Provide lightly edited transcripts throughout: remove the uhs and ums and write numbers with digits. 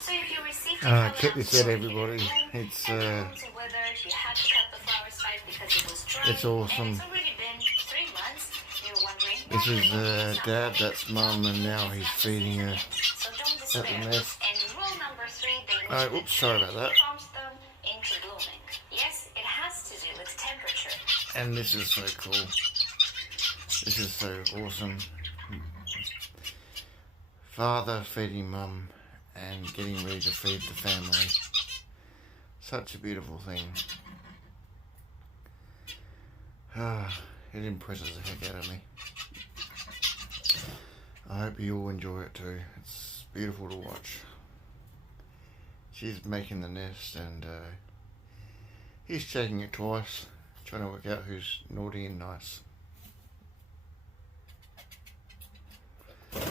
Check this out, everybody. It's awesome. This is Dad, that's Mum, and now he's feeding her at the nest. Oh, oops, sorry about that. And this is so cool. This is so awesome. Father feeding Mum and getting ready to feed the family. Such a beautiful thing. It impresses the heck out of me. I hope you all enjoy it too. It's beautiful to watch. She's making the nest and he's checking it twice, trying to work out who's naughty and nice.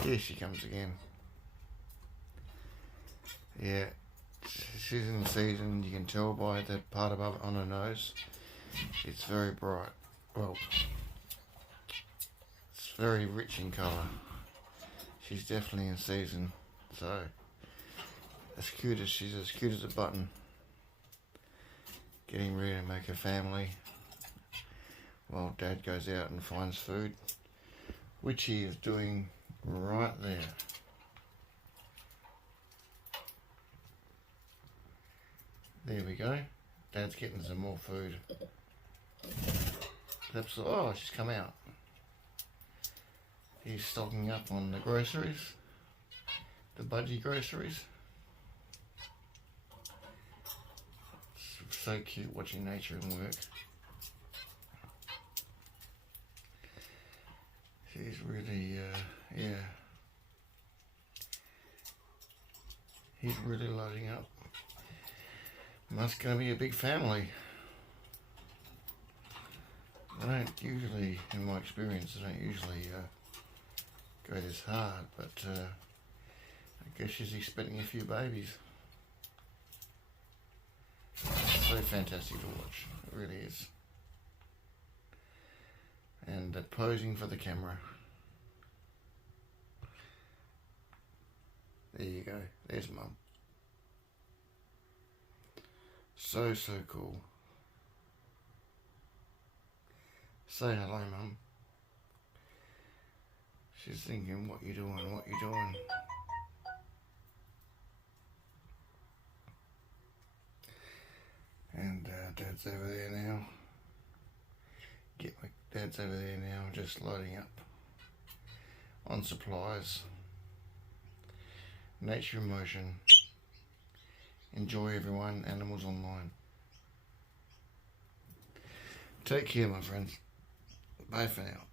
Here she comes again. Yeah, she's in season. You can tell by the part above it on her nose. It's very bright. Well, it's very rich in colour. She's definitely in season. So, she's as cute as a button. Getting ready to make a family while Dad goes out and finds food, which he is doing right there. There we go. Dad's getting some more food. Oh, she's come out. He's stocking up on the groceries, the budgie groceries. It's so cute watching nature and work. She's really, yeah. He's really loading up. Must gonna be a big family. I don't usually, in my experience, I don't usually go this hard, but I guess she's expecting a few babies. So fantastic to watch, it really is. And posing for the camera. There you go, there's Mum. So cool. Say hello, Mum. She's thinking, what you doing, what you doing? And Dad's over there now. Dad's over there now, just loading up on supplies. Nature in motion. Enjoy, everyone. Animals Online. Take care, my friends. Bye for now.